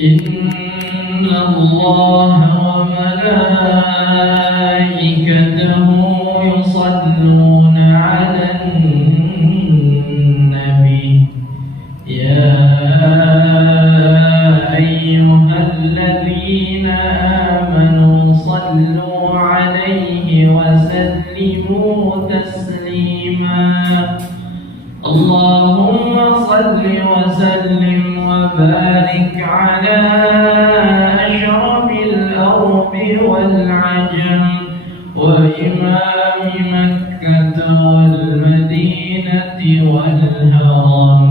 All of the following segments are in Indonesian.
إن الله وملائكته يصلون على النبي يا أيها الذين آمنوا صلوا عليه وسلموا تسليما اللهم صل وسلم وبارك على أشرف الأرض والعجم وإمام مكة والمدينة والهرم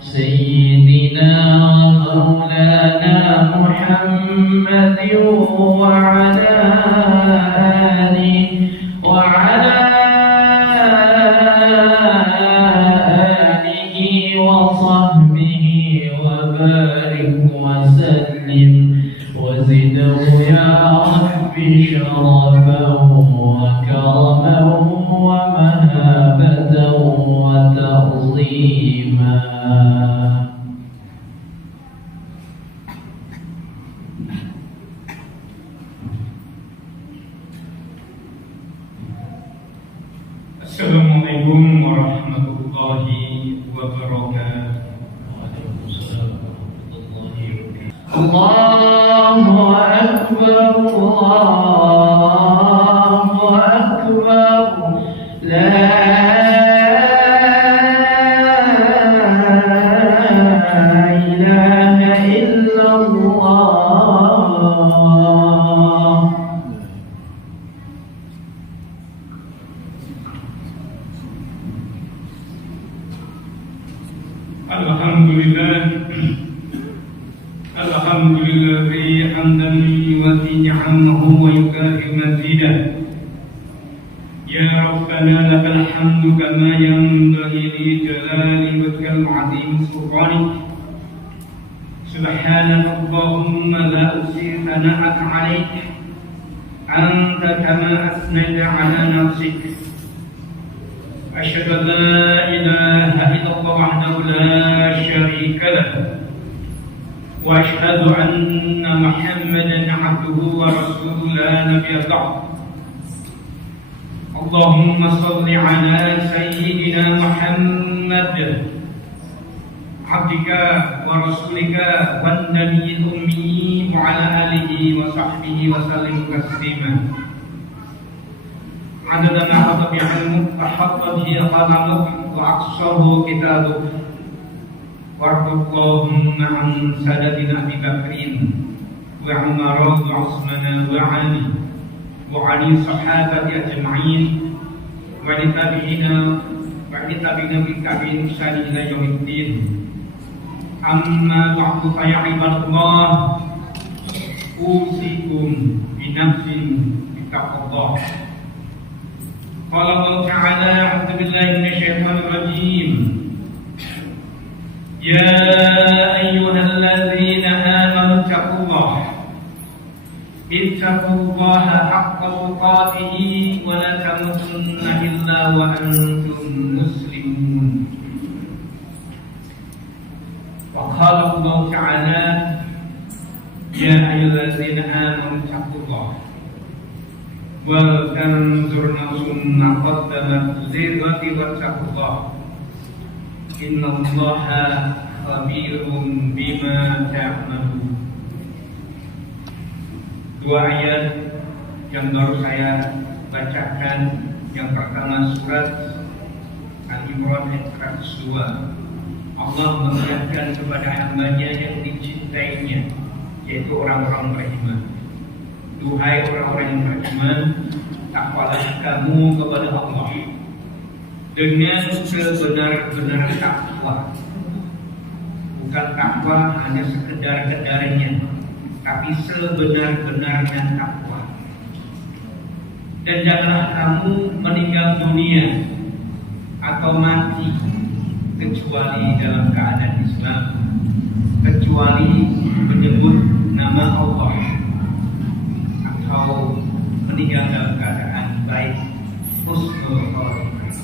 سيدنا مولانا محمد وعلى آله وصحبه وبارك وسلم وزده يا رب شرفا وكرما ومهابة وتعظيما. Assalamualaikum warahmatullahi wabarakatuh. Allahu Akbar, Allahu Akbar, la ilaha illallah. Alhamdulillah hamdan yuwati ni'amahu wa yukafi mazidah. Ya Rabbana lakal hamdu kama yanbaghi li jalali wajhikal azim sultanik. Subhanaka Allahumma la uhsi thana'aka 'alaik anta kama asnaita 'ala nafsik. Asyhadu an la ilaha illallah wahdahu la syarika lahu wa asyhadu anna Muhammadan 'abduhu wa rasuluhu la nabiyya ba'd. Allahumma shalli 'ala sayyidina Muhammad 'abdika wa rasulika wan nabiyil ummi wa 'ala alihi wa sahbihi wa sallim taslima. Adada ma hatta bi'ilmu wa hatta bihi qalamuk wa aqsahu kitabuk. Warḍallahumma an sadatina Abi Bakrin wa Umar wa Utsman wa Ali wa ali sahabati ajma'in wa li tabi'ina wa li tabi'ina bi tabi'in ihsan ila yaumiddin. Amma ba'du fa ya ibadallah, usikum bi nafsin bi taqwallah. Qala Allah ta'ala, a'udzu billahi minasy syaithanir rajim. Ya ayyuhalladzina amanu ittaqullaha haqqa tuqatih wa la tamutunna illa wa antum muslimun. Wa qala Allah ta'ala, ya ayyuhalladzina amanu ittaqullaha wal tanzur nafsum ma qaddamat lighadin wattaqullaha innallaha khabirun bima ta'malun. Dua ayat yang baru saya bacakan. Yang pertama surat Al-Imran ayat 102. Allah mengingatkan kepada hambanya yang dicintainya, yaitu orang-orang beriman. Duhai orang-orang yang beriman, takwalah kamu kepada Allah dengan sebenar-benar takwa. Bukan takwa hanya sekedar-kedarnya, tapi sebenar-benarnya takwa. Dan janganlah kamu meninggal dunia atau mati kecuali dalam keadaan Islam, kecuali menyebut nama Allah, atau meninggal dalam keadaan baik, husnul khotimah.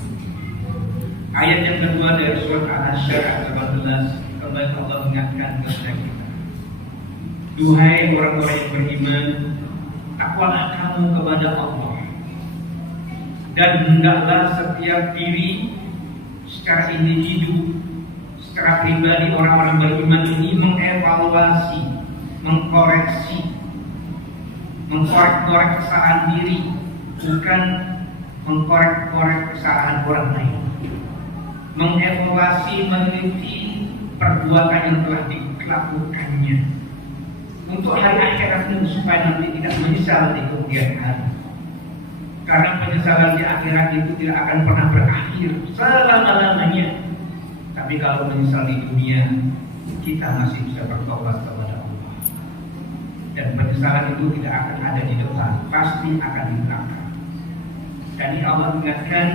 Ayat yang kedua dari surat Al-Hasyr ayat 18, kembali Allah mengingatkan kepada kita Duhai orang-orang yang beriman, takwalah kamu kepada Allah, dan hendaklah setiap diri secara individu, secara pribadi orang-orang beriman ini mengevaluasi, mengkorek kesalahan diri, bukan mengkorek kesalahan orang lain. Mengevaluasi, meneliti perbuatan yang telah dilakukannya untuk hari akhiratnya, supaya nanti tidak menyesal di kemudian hari. Karena penyesalan di akhirat itu tidak akan pernah berakhir selama-lamanya. Tapi kalau menyesal di dunia, kita masih bisa bertobat kepada Allah. Dan penyesalan itu tidak akan ada di depan, pasti akan di belakang. Jadi Allah ingatkan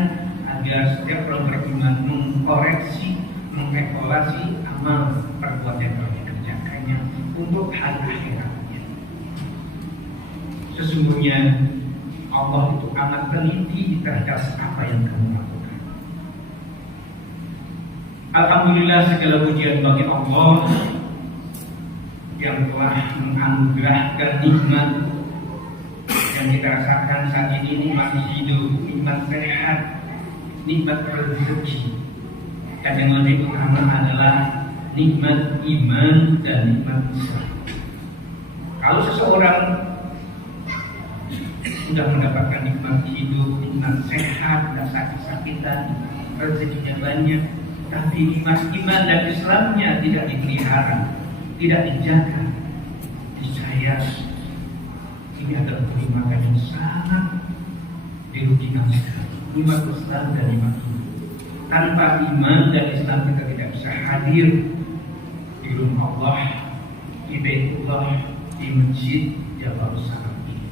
agar setiap orang beriman mengkoreksi, mengevaluasi amal perbuatan yang telah dikerjakannya untuk hari akhiratnya. Sesungguhnya Allah itu amat teliti terhadap apa yang kamu lakukan. Alhamdulillah, segala pujian bagi Allah yang telah menganugerahkan nikmat yang kita rasakan saat ini, nikmat hidup, nikmat sehat, nikmat rezeki, dan yang lebih utama adalah nikmat iman dan nikmat Islam. Kalau seseorang sudah mendapatkan nikmat hidup, nikmat sehat, dan sakit-sakitan, rezekinya banyak, tapi nikmat iman dan Islamnya tidak dipelihara, tidak dijaga, niscaya ini adalah kenikmatan yang sangat dirugikan sekali. Nikmat Islam dan nikmat hidup. Tanpa iman dan Islam kita tidak bisa hadir di rumah Allah, di Baitullah, di masjid Jabal Salam ini.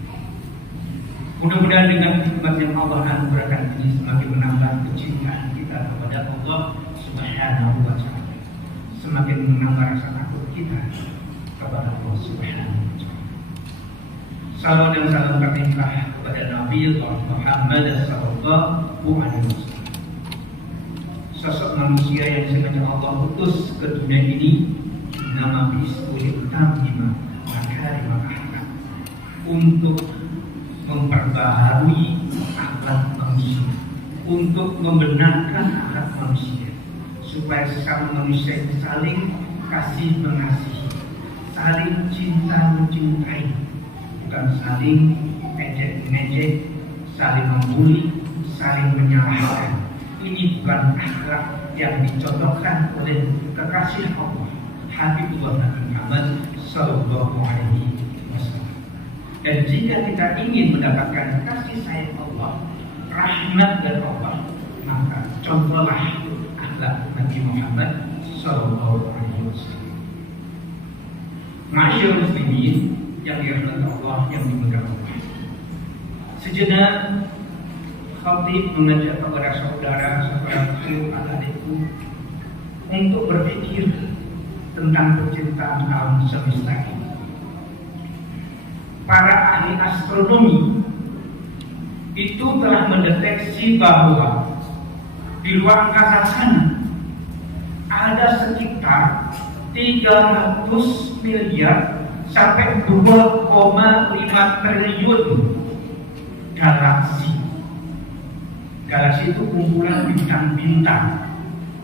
Mudah-mudahan dengan nikmat yang Allah anugerahkan ini semakin menambah kecintaan kita kepada Allah Subhanahu wa Ta'ala, semakin menambah rasa takut kita kepada Allah Subhanahu wa Ta'ala. Salawat dan salam terlimpah kepada Nabi Muhammad sallallahu alaihi wasallam, sosok manusia yang sengaja Allah utus ke dunia ini, nama bismil tamimah makarimah akhlak, untuk memperbaharui akhlak manusia, untuk membenarkan akhlak manusia, supaya sesama manusia itu saling kasih mengasihi, saling cinta mencintai, bukan saling ejek-ngejek, saling membuli, saling menyalahkan. Ini bukan akhlak yang dicontohkan oleh kekasih Allah Habibullah Nabi Muhammad sallallahu alaihi wasallam. Dan jika kita ingin mendapatkan kasih sayang Allah, rahmat dari Allah, maka contohlah akhlak Nabi Muhammad sallallahu alaihi wasallam. Ma'asyiral muslimin yang dirahmati Allah, yang dimuliakan Allah. Sejenak khatib mengajak kepada saudara-saudaraku, adik-adikku untuk berpikir tentang penciptaan alam semesta ini. Para ahli astronomi itu telah mendeteksi bahwa di luar angkasa sana ada sekitar 300 miliar sampai 2,5 triliun galaksi. Galaksi itu kumpulan bintang-bintang.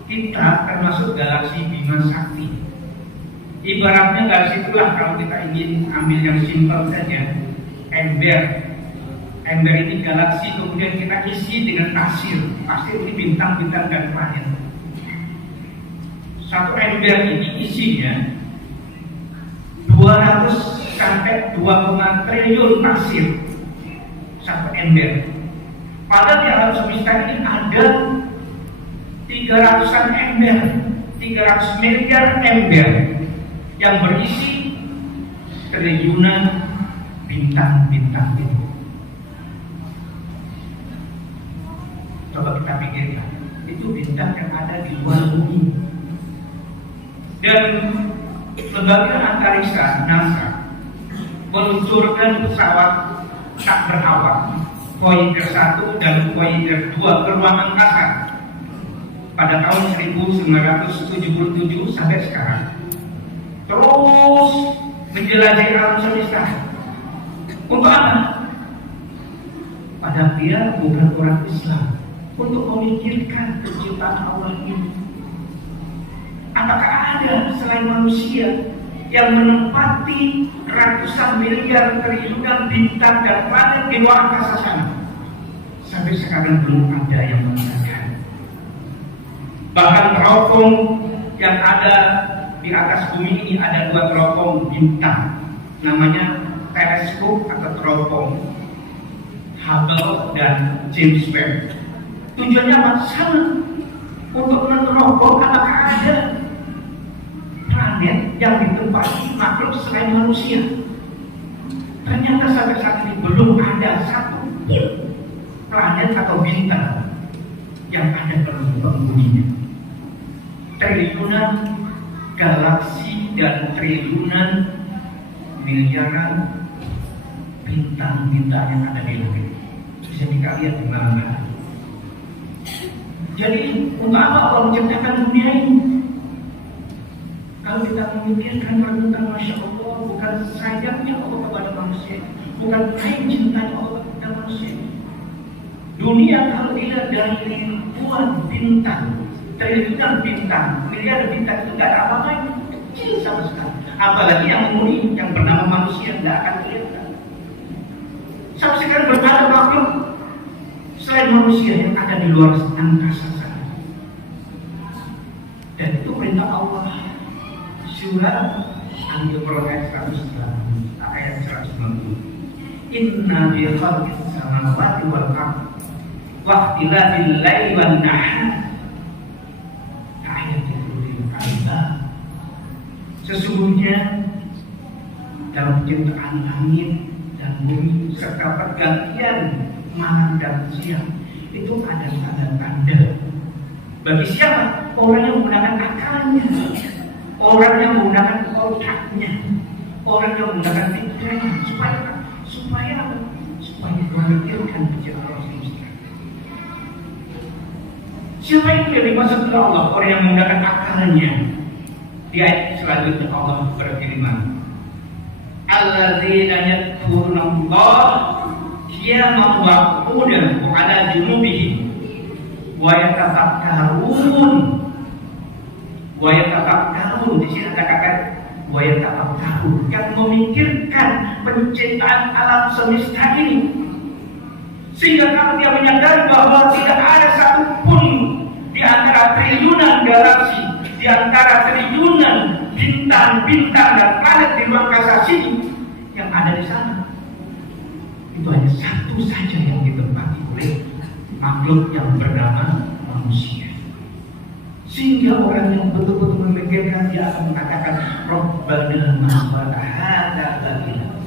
Kita termasuk galaksi Bima Sakti. Ibaratnya galaksi itulah, kalau kita ingin ambil yang simpel saja, ember. Ember ini galaksi, kemudian kita isi dengan pasir. Pasir ini bintang-bintang dan planet. Satu ember ini isinya 200 sampai 2 triliun pasir. Satu ember. Padahal di alam semesta ini ada 300-an ember, 300 miliar ember yang berisi triliunan bintang-bintang itu. Coba kita pikirkan, itu bintang yang ada di luar bumi. Dan lembaga antariksa NASA meluncurkan pesawat tak berawak Voyager 1 dan Voyager 2 ke ruang angkasa pada tahun 1977 sampai sekarang. Terus menjelajahi alam semesta. Untuk apa? Padahal dia bukan orang Islam. Untuk memikirkan penciptaan Allah ini. Apakah ada selain manusia yang menempati ratusan miliar triliunan bintang dan planet di luar angkasa sana? Sampai sekarang belum ada yang mengatakan. Bahkan teropong yang ada di atas bumi ini ada 2 teropong bintang, namanya teleskop atau teropong Hubble dan James Webb. Tujuannya apa? Sama, untuk meneropong apakah ada planet yang ditempati makhluk selain manusia. Ternyata sampai saat ini belum ada satu planet atau bintang yang ada penghuninya. Triliunan galaksi dan triliunan miliaran bintang-bintang yang ada di langit. Bisa dikalian di mana? Jadi untuk apa Allah menciptakan dunia ini? Kalau kita memikirkan tentang Masya Allah, bukan sayangnya Allah kepada manusia, bukan baik cintanya Allah kepada manusia. Dunia kalau dilihat dari ribuan bintang, triliunan bintang, miliar bintang itu tidak ada apa-apa, kecil sama sekali. Apalagi yang menghuni, yang bernama manusia tidak akan kelihatan. Sampai sekarang berada makhluk selain manusia yang ada di luar angkasa sana. Dan itu perintah Allah. Surah Al-Baqarah ayat 190. Inna bi khalqis samawati wal ardh wa ikhtilafil laili wan nahar ayatul lil albab. Sesungguhnya dalam penciptaan langit dan bumi serta pergantian malam dan siang itu ada tanda-tanda bagi siapa? Orang yang menggunakan akalnya, orang yang menggunakan otaknya, orang yang menggunakan pikirannya, supaya memikirkan penciptaan Allah semesta. Siapa itu yang dimaksud oleh Allah? Orang yang menggunakan akalnya. Di ayat selanjutnya Allah berfirman, alladzina yadhkuruna Allah qiyaman wa qu'udan wa 'ala junubihim wa yatafakkarun. Di sini ada kata wa yatafakkarun, yang memikirkan penciptaan alam semesta ini, sehingga kalau dia menyadari bahwa tidak ada satupun di antara triliunan galaksi, di antara triliunan bintang-bintang dan planet di luar angkasa sini yang ada di sana, itu hanya satu saja yang ditempati oleh makhluk yang bernama manusia. Sehingga orang yang betul-betul memikirkan, dia akan mengatakan Rabbana ma khalaqta hadza batila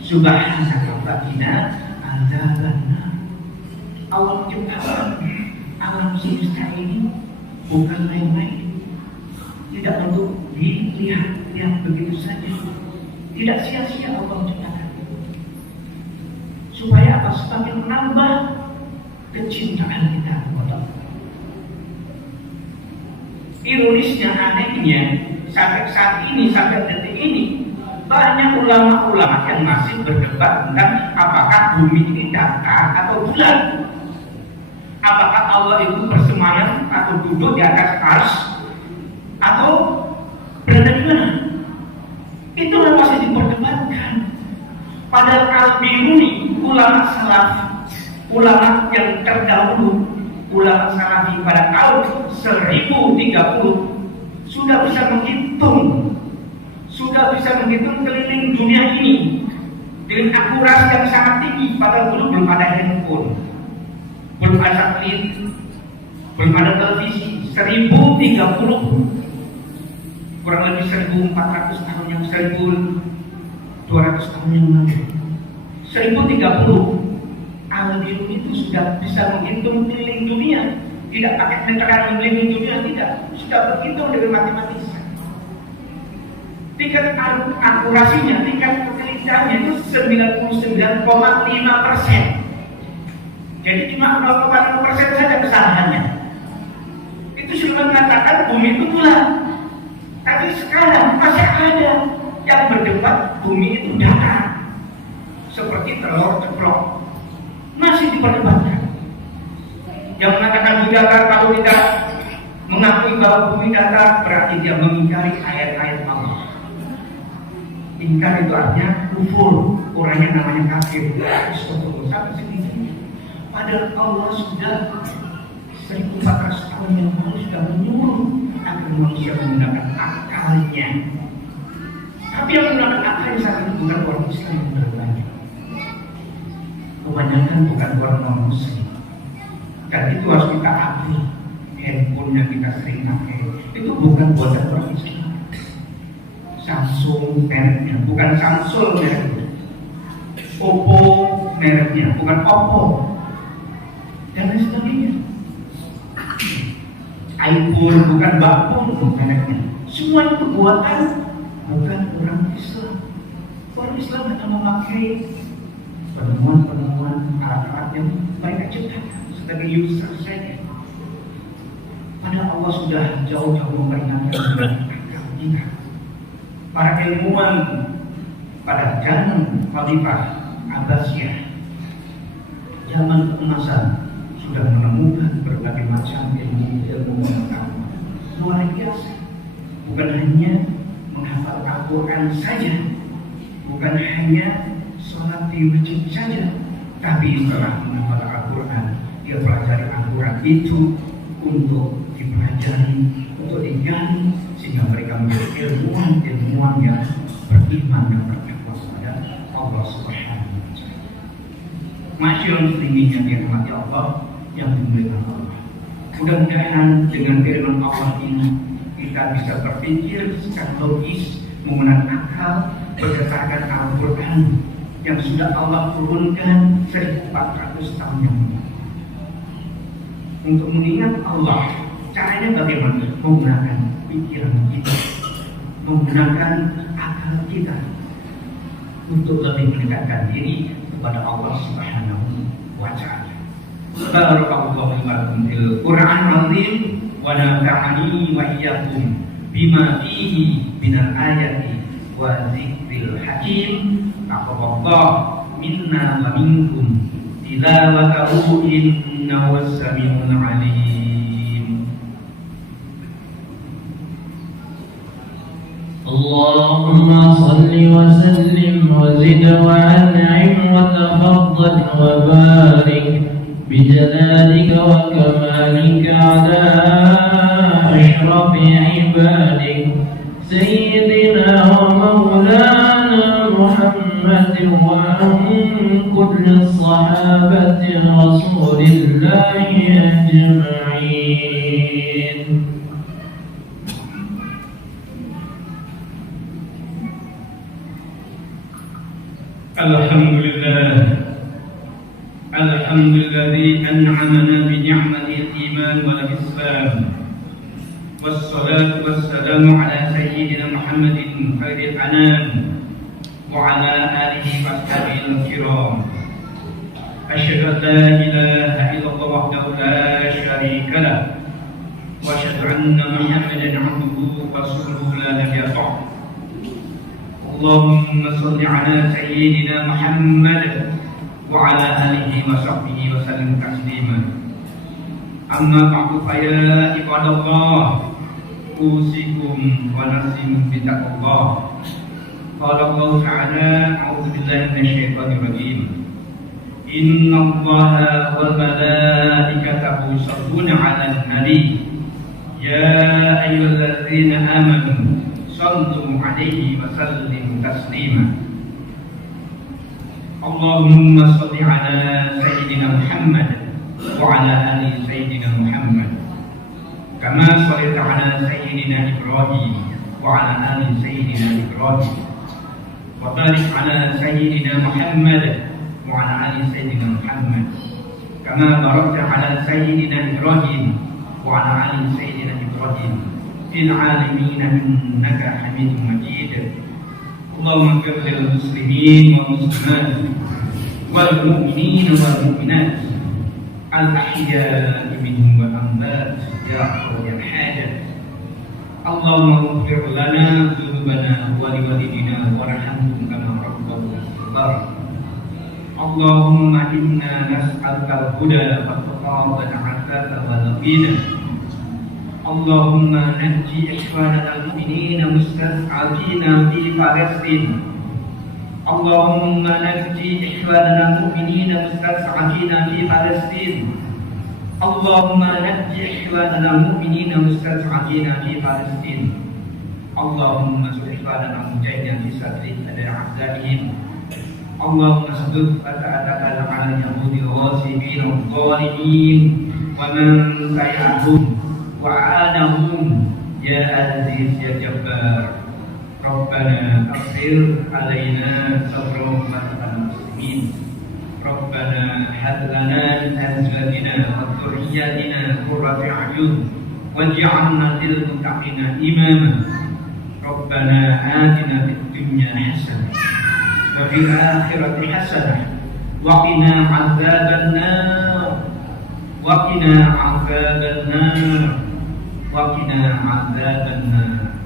subhanaka faqina adzabannar. Allah menciptakan alam semesta ini bukan main-main, tidak untuk dilihat begitu saja, tidak sia-sia Allah menciptakan. Supaya apa? Semakin menambah kecintaan kita kepada Allah. Ironisnya, anehnya, sampai saat ini, sampai detik ini, banyak ulama-ulama yang masih berdebat tentang apakah bumi ini datar atau bulat. Apakah Allah itu bersemayam atau duduk di atas arsy atau berada di mana? Itu masih diperdebatkan. Padahal al-Biruni, ulama salaf, ulama yang terdahulu, ulama salafi pada tahun 1030 sudah bisa menghitung keliling dunia ini dengan akurasi yang sangat tinggi. Padahal belum ada handphone, belum ada satelit, belum ada televisi. 1030, kurang lebih 1400 tahun yang 1200 tahun yang lalu. 1030 Al-Biruni itu sudah bisa menghitung keliling dunia, tidak pakai meteran keliling dunia, tidak, sudah berhitung dengan matematis. Tingkat akurasinya, tingkat ketelitiannya itu 99,5%. Jadi cuma 0,5% saja kesalahannya. Itu sudah mengatakan bumi itu bulat. Tapi sekarang masih ada yang berdebat bumi itu datar seperti telur ceplok, masih diperdebatkan. Yang mengatakan bumi datar kalau tidak mengakui bahwa bumi datar berarti dia mengingkari ayat-ayat Allah. Ingkar itu artinya kufur, orangnya namanya kafir. Sampai segini. Padahal Allah sudah 1400 tahun yang lalu sudah menyuruh agar manusia menggunakan akalnya. Tapi yang menggunakan akalnya saat ini bukan orang Islam yang berbeda. Kebanyakan bukan orang non-Muslim. Dan itu harus kita akui. Handphone yang kita sering pakai itu bukan buatan orang Islam. Samsung mereknya, bukan Samsung mereknya. Oppo mereknya, bukan Oppo. Dan lain sebagainya. iPhone bukan Bakpon mereknya. Semua itu buatan bukan orang Islam. Orang Islam hanya memakai penemuan-penemuan alat-alat yang mereka ciptakan sebagai user saja. Padahal Allah sudah jauh-jauh memperingatkan kita. Para ilmuwan pada zaman Khalifah Abbasiyah, zaman keemasan, sudah menemukan berbagai macam ilmu agama. Luar biasa. Bukan hanya menghafal Al-Quran saja, bukan hanya sholat di masjid saja, tapi setelah menghafal Al-Quran, dia pelajari Al-Quran itu untuk dipelajari, untuk digali, sehingga mereka menjadi ilmuwan yang beriman dan bertakwa kepada Allah Subhanahu wa Ta'ala. Masyaallah muslimin yang dirahmati Allah, yang dimuliakan Allah. Mudah-mudahan dengan firman Allah ini kita bisa berpikir secara logis, menggunakan akal berdasarkan Al-Quran yang sudah Allah turunkan 1400 tahun yang lalu. Untuk mengingat Allah, caranya bagaimana? Menggunakan pikiran kita, menggunakan akal kita untuk lebih mendekatkan diri kepada Allah Subhanahu wa Ta'ala. Barakallahu lakum fil Qur'anil azim wa nafa'ani wa iyyakum bima fihi minal ayati wa dzikril hakim. Taqabbalallahu minna wa minkum tilawatahu innahu was-sami'ul 'alim. Allahumma salli wa sallim wa zid wa an'im wa tafaddal wa barik بجلالك وكمالك على أشرف عبادك سيدنا ومولانا محمد وعن كل الصحابة رسول الله أجمعين. الحمد الذي أنعمنا بنعمة الإيمان والإسلام، والصلاة والسلام على سيدنا محمد خير الأنام وعلى آله وصحبه الكرام. أشهد أن لا إله إلا الله وحده لا شريك له، وأشهد أن محمدا عبده ورسوله لا نبي بعده. اللهم صل على سيدنا محمد وعلى آله وصحبه وسلم تسليما. أما بعد فيا عباد الله أوصيكم ونفسي بتقوى الله. قال الله تعالى: أعوذ بالله من الشيطان الرجيم. إن الله وملائكته يصلون على النبي يا أيها الذين آمنوا صلوا عليه وسلموا تسليما. اللهم صل على سيدنا محمد وعلى آل سيدنا محمد كما صليت على سيدنا إبراهيم وعلى آل سيدنا إبراهيم، وبارك على سيدنا محمد وعلى آل سيدنا محمد كما باركت على سيدنا إبراهيم وعلى آل سيدنا إبراهيم في العالمين إنك حميد مجيد. اللهم اغفر للمسلمين والمسلمات والمؤمنين والمؤمنات الأحياء منهم والأموات يا قاضي الحاجة. Allahumma ighfir lana dzunubana wa liwalidina warhamhum kama rabbawna shaghira. Allahumma inna nas'aluka al-huda wat-tuqa wal-'afata wal-ghina. Allahumma najji ikhwanana al-mu'minina mustad'afina fi Palestin. Allahumma najji ikhwanana al-mu'minina mustad'afina fi Palestin. Allahumma najji ikhwanana al-mu'minina mustad'afina fi Palestin. Allahumma sud ikhwanana al-mujahidin fi sadri a'daihim. Allahumma sudud fata'ataka ala yahudi ghasibin al-zalimin wa man tabi'ahum wa anahum ya aziz ya jabbar. Rabbana aghfir alaina sabran wa muslimin. Rabbana hab lana min azwajina wa dhurriyyatina qurrata a'yun waj'alna lil muttaqina imama. Rabbana atina fid dunya hasanah wa fil akhirati hasanah wa qina 'adzabannar wa qina 'adzabannar wa qina 'adzabannar.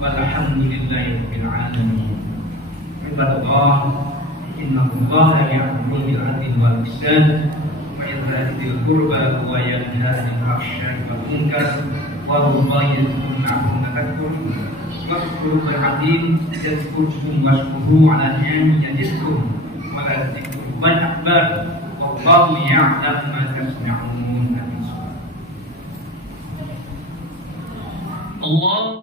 Walhamdulillahi rabbil alamin. Ibadallah, innallaha ya'muru bil 'adli wal ihsan wa ita'i dzil qurba wa yanha 'anil fahsya'i wal munkar wa yudhhiru ma'rufan tadhkurun واذكروا بالعظيم يذكركم واشكروه على نعمه يزدكم ولذكر الله اكبر والله يعلم ما تصنعون. الله